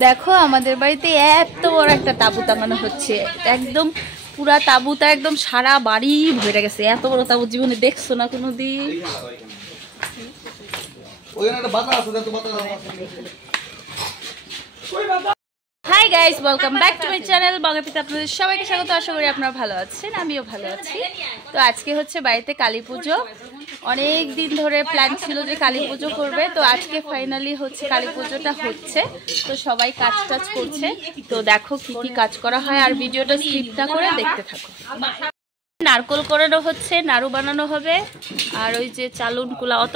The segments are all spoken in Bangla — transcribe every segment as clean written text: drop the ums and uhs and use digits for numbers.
দেখো আমাদের বাড়িতে এত বড় একটা তাঁবু টাঙানো হচ্ছে, একদম পুরা তাঁবুটা একদম সারা বাড়ি ভরে গেছে। এত বড় তাঁবু জীবনে দেখছো না কোনোদিন। Hi guys, welcome back to my channel বাগাপিতা। আপনাদের সবাইকে স্বাগত। আশা করি আপনারা ভালো আছেন, আমিও ভালো আছি। তো আজকে হচ্ছে বাড়িতে কালী পুজো। অনেক দিন ধরে প্ল্যান ছিল যে কালী পুজো করবে, তো আজকে ফাইনালি হচ্ছে কালী পুজোটা হচ্ছে। তো সবাই কাজ টাজ করছে, তো দেখো কি কি কাজ করা হয়, আর ভিডিওটা স্কিপ না করে দেখতে থাকো। নারকোল করানো হচ্ছে, নাড়ু বানানো হবে, আর ওই যে চালুন কুলা, অত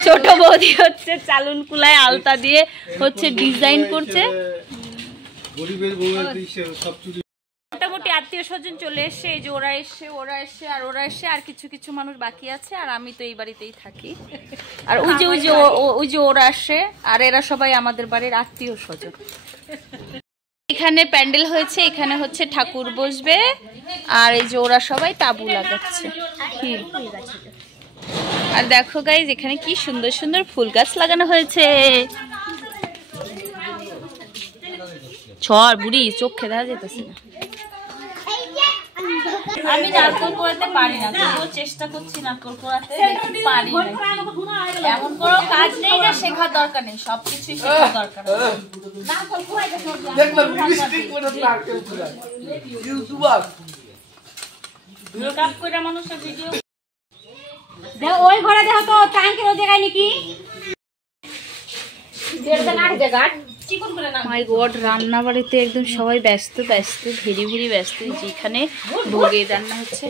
ছোট বৌদি হচ্ছে চালুন কুলায় আলতা দিয়ে হচ্ছে ডিজাইন করছে। মোটামুটি আত্মীয় স্বজন চলে এসছে, এই যে ওরা এসছে আর কিছু কিছু মানুষ বাকি আছে, আর আমি তো এই বাড়িতেই থাকি। আর ওই যে ওরা আসে, আর এরা সবাই আমাদের বাড়ির আত্মীয় স্বজন। এখানে প্যান্ডেল হয়েছে, এখানে হচ্ছে ঠাকুর বসবে, আর এই যে ওরা সবাই তাঁবু লাগাচ্ছে। আর দেখো গাইজ, এখানে কি সুন্দর সুন্দর ফুল গাছ লাগানো হয়েছে। ছড় বুড়ি চোখে দেখা যেতেছে না। আমি নারকল পোড়াতে পারি না, তবুও চেষ্টা করছি নারকল পোড়াতে, পারি না। এমন কোনো কাজ নেই যে শেখার দরকার নেই, সবকিছুই শেখার দরকার। মেকআপ করে মানুষের ভিডিও ওই ঘরে দেখো তো ট্যাঙ্কের ওই জায়গায় নাকি মাই গড, রান্না বাড়িতে একদম সবাই ব্যস্ত ভেরি ব্যস্ত। যেখানে ভোগে রান্না হচ্ছে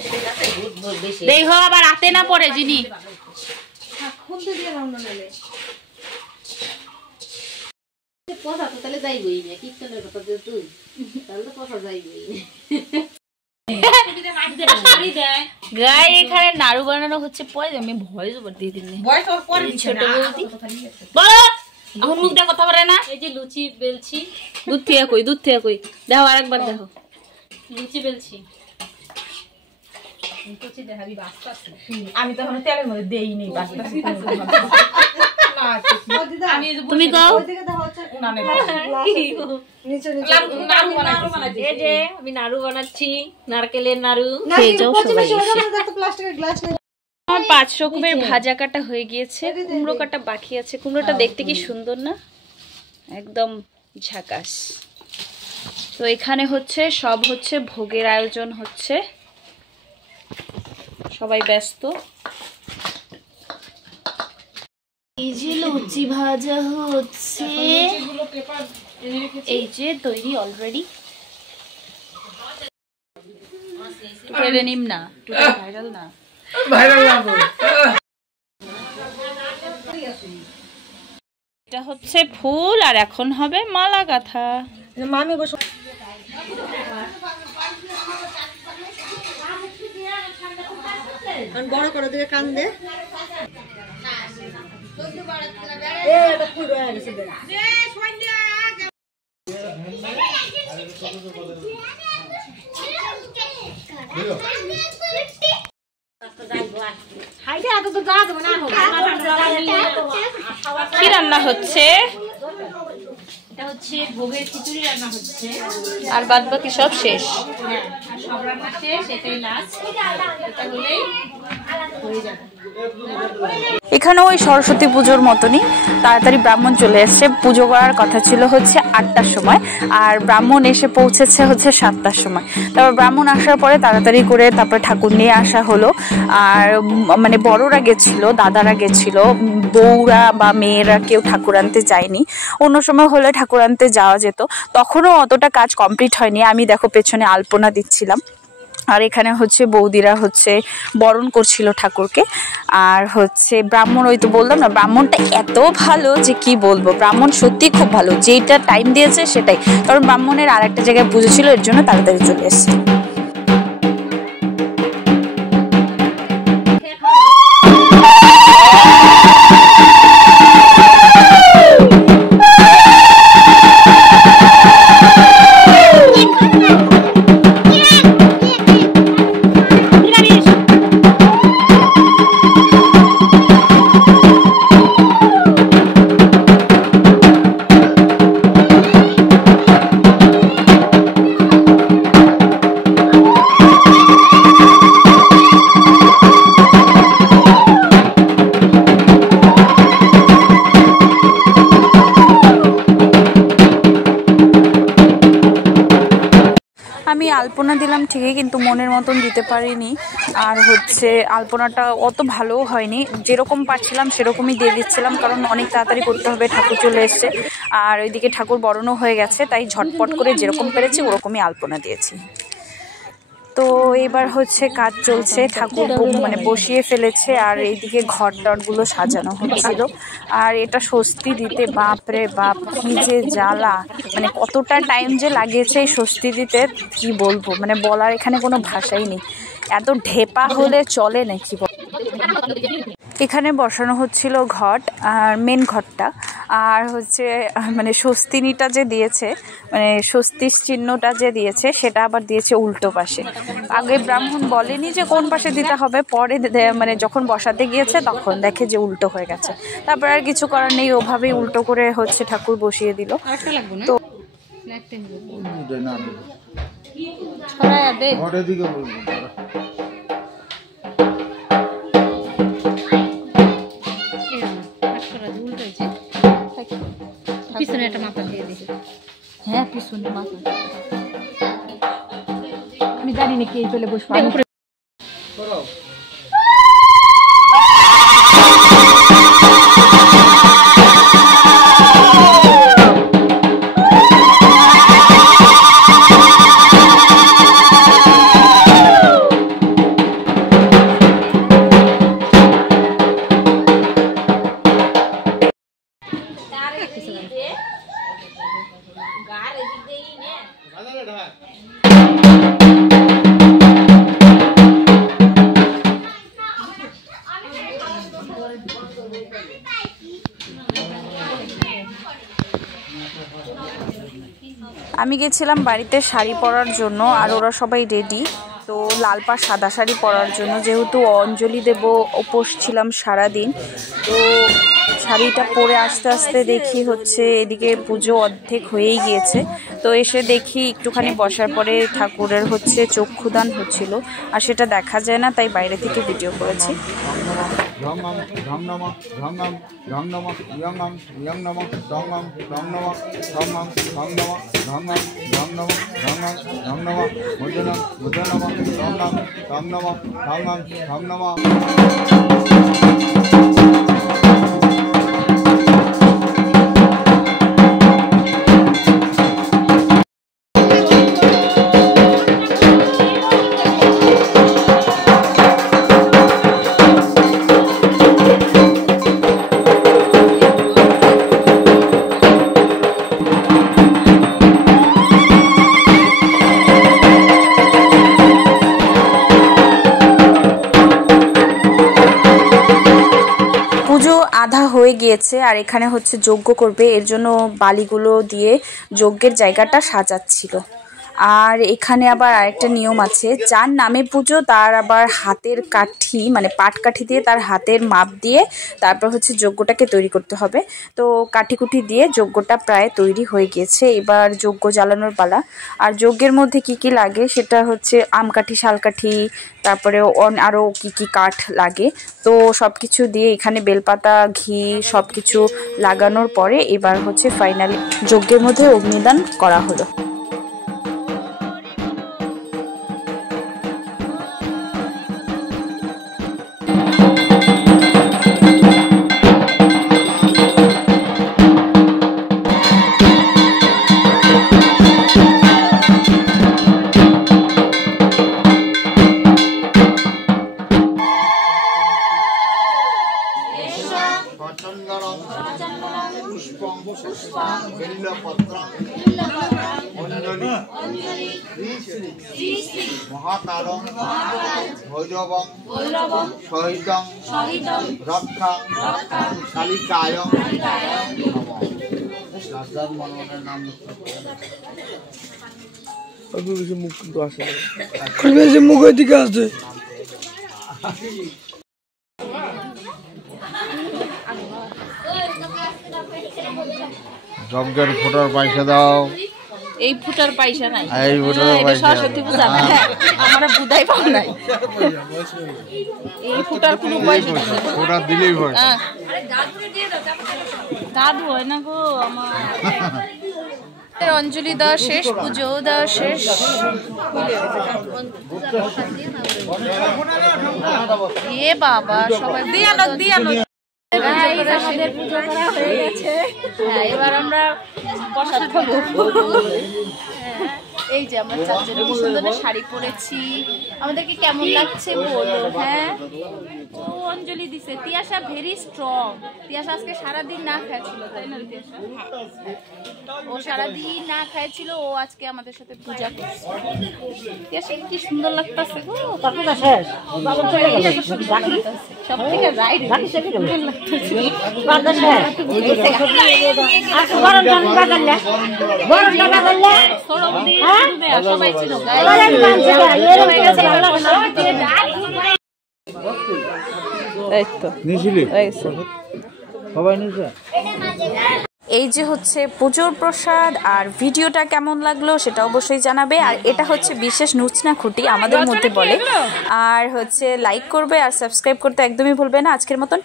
দেখো, আবার রাতে না পড়ে যিনি এখানে নাড়ু বানানো হচ্ছে। আমি ভয়েস ওভার দিয়ে দিন, ছোট বলো এখন মুখটা কথা বলে না। এই যে লুচি বেলছি, দুধ থেকে কই দেখো, আরেকবার দেখো লুচি বেলছি। আমি তো এখন তেলের মধ্যে দেই নেই, তুমি কও। আমি নাড়ু বানাচ্ছি, নারকেলের নাড়ু। আমার 5 রকমের ভাজা কাটা হয়ে গিয়েছে, কুমড়ো কাটা বাকি আছে। কুমড়োটা দেখতে কি সুন্দর না, একদম ঝাকাস। তো এখানে হচ্ছে সব হচ্ছে ভোগের আয়োজন হচ্ছে, সবাই ব্যস্ত। এই যে লুচি ভাজা হচ্ছে, এই যে তৈরি অলরেডি। নিম না, ভাইরাল না, এটা হচ্ছে ফুল, আর এখন হবে মালা গাঁথা। মামি বসো, বড় করে দিকে কান দে। কি রান্না হচ্ছে? এটা হচ্ছে ভোগের খিচুড়ি রান্না হচ্ছে, আর বাদ বাকি সব শেষ। সব রান্না শেষ, এটাই লাস্ট, এটা হলেই হয়ে যাবে। এখানে ওই সরস্বতী পুজোর মতনই তাড়াতাড়ি ব্রাহ্মণ চলে এসছে। পুজো করার কথা ছিল হচ্ছে 8টার সময়, আর ব্রাহ্মণ এসে পৌঁছেছে হচ্ছে 7টার সময়। তারপর ব্রাহ্মণ আসার পরে তাড়াতাড়ি করে তারপরে ঠাকুর নিয়ে আসা হলো। আর মানে বড়রা গেছিল, দাদারা গেছিল, বউরা বা মেয়েরা কেউ ঠাকুর আনতে যায়নি। অন্য সময় হলে ঠাকুর আনতে যাওয়া যেত, তখনও অতটা কাজ কমপ্লিট হয়নি। আমি দেখো পেছনে আলপনা দিচ্ছিলাম, আর এখানে হচ্ছে বৌদিরা হচ্ছে বরণ করছিল ঠাকুরকে। আর হচ্ছে ব্রাহ্মণ, ওই তো বললাম না, ব্রাহ্মণটা এত ভালো যে কি বলবো। ব্রাহ্মণ সত্যি খুব ভালো, যেটা টাইম দিয়েছে সেটাই। কারণ ব্রাহ্মণের আর একটা জায়গায় পুজো ছিল, এর জন্য তাড়াতাড়ি চলে এসেছে। আলপনা দিলাম ঠিকই, কিন্তু মনের মতন দিতে পারিনি। আর হচ্ছে আলপনাটা অত ভালোও হয়নি, যেরকম পারছিলাম সেরকমই দিয়ে দিচ্ছিলাম, কারণ অনেক তাড়াতাড়ি করতে হবে, ঠাকুর চলে এসছে। আর ওইদিকে ঠাকুর বরণও হয়ে গেছে, তাই ঝটপট করে যেরকম পেরেছি ওরকমই আলপনা দিয়েছি। তো এবার হচ্ছে কাজ চলছে, ঠাকুর মানে বসিয়ে ফেলেছে, আর এইদিকে ঘর টরগুলো সাজানো হচ্ছিল। আর এটা স্বস্তি দিতে বাপরে বাপ কি যে জ্বালা, মানে কতটা টাইম যে লাগিয়েছে এই স্বস্তি দিতে কি বলবো, মানে বলার এখানে কোনো ভাষাই নেই। এত ঢেপা হলে চলে নাকি। এখানে বসানো হচ্ছিল ঘট, আর মেন ঘটটা, আর হচ্ছে মানে স্বস্তিনীটা যে দিয়েছে, মানে স্বস্তির চিহ্নটা যে দিয়েছে সেটা আবার দিয়েছে উল্টো পাশে। আগে ব্রাহ্মণ বলেনি যে কোন পাশে দিতে হবে, পরে মানে যখন বসাতে গিয়েছে তখন দেখে যে উল্টো হয়ে গেছে। তারপর আর কিছু করার নেই, ওভাবেই উল্টো করে হচ্ছে ঠাকুর বসিয়ে দিল। তো পিছনে একটা মাথা দিয়ে দিই। হ্যাঁ পিছনে মাথা, আমি জানি না কে চলে বসবো। আমি গেছিলাম বাড়িতে শাড়ি পরার জন্য, আর ওরা সবাই রেডি। তো লাল পাড় সাদা শাড়ি পরার জন্য, যেহেতু অঞ্জলি দেব উপোস ছিলাম সারাদিন। তো শাড়িটা পরে আস্তে আস্তে দেখি হচ্ছে এদিকে পুজো অর্ধেক হয়েই গিয়েছে। তো এসে দেখি একটুখানি বসার পরে ঠাকুরের হচ্ছে চক্ষুদান হচ্ছিল, আর সেটা দেখা যায় না, তাই বাইরে থেকে ভিডিও করেছি। আধা হয়ে গিয়েছে, আর এখানে হচ্ছে যজ্ঞ করবে, এর জন্য বালিগুলো দিয়ে যজ্ঞের জায়গাটা সাজাচ্ছিল। আর এখানে আবার আরেকটা নিয়ম আছে, যার নামে পুজো তার আবার হাতের কাঠি, মানে পাটকাঠি দিয়ে তার হাতের মাপ দিয়ে তারপর হচ্ছে যজ্ঞটাকে তৈরি করতে হবে। তো কাঠিকুঠি দিয়ে যজ্ঞটা প্রায় তৈরি হয়ে গিয়েছে, এবার যজ্ঞ জ্বালানোর পালা। আর যজ্ঞের মধ্যে কি কি লাগে সেটা হচ্ছে আমকাঠি, শালকাঠি, তারপরে আরও কি কি কাঠ লাগে। তো সব কিছু দিয়ে এখানে বেলপাতা, ঘি সব কিছু লাগানোর পরে এবার হচ্ছে ফাইনালি যজ্ঞের মধ্যে অগ্নিদান করা হলো। মুখ দিকে আছে। যজ্ঞের ফুটার পয়সা দাও। এই ফুটার পয়সা নাই, এই ফুটার পয়সা সরস্বতী পূজা না, আমরা বুধাই পাও নাই, এই ফুটার কোনো পয়সা নাই, ফুটা দিলেই হয়। দাদু হয় না গো আমার। অঞ্জলি দেওয়া শেষ, পুজো দেওয়া শেষ। এ বাবা সবাই এবার আমরা প্রসাদ খাবো। এই যে আমরা চারজনে কি সুন্দর শাড়ি পরেছি, আমাদেরকে কেমন লাগছে বলো। হ্যাঁ ও অঞ্জলি দিছে। Tiyasha very strong. তিয়াশা আজকে সারাদিন না খাইছিল, তাই না তিয়াশা? ও সারাদিন না খাইছিল, ও আজকে আমাদের সাথে পূজা করছে। তিয়াশা কি সুন্দর লাগতেছে গো। সব থেকে রাইট সবাই ছিল এই যে হচ্ছে পুজোর প্রসাদ। আর ভিডিওটা কেমন লাগলো সেটা অবশ্যই জানাবে। আর এটা হচ্ছে বিশেষ নুচনা খুঁটি আমাদের মধ্যে বলে। আর হচ্ছে লাইক করবে আর সাবস্ক্রাইব করতে একদমই ভুলবে না। আজকের মতন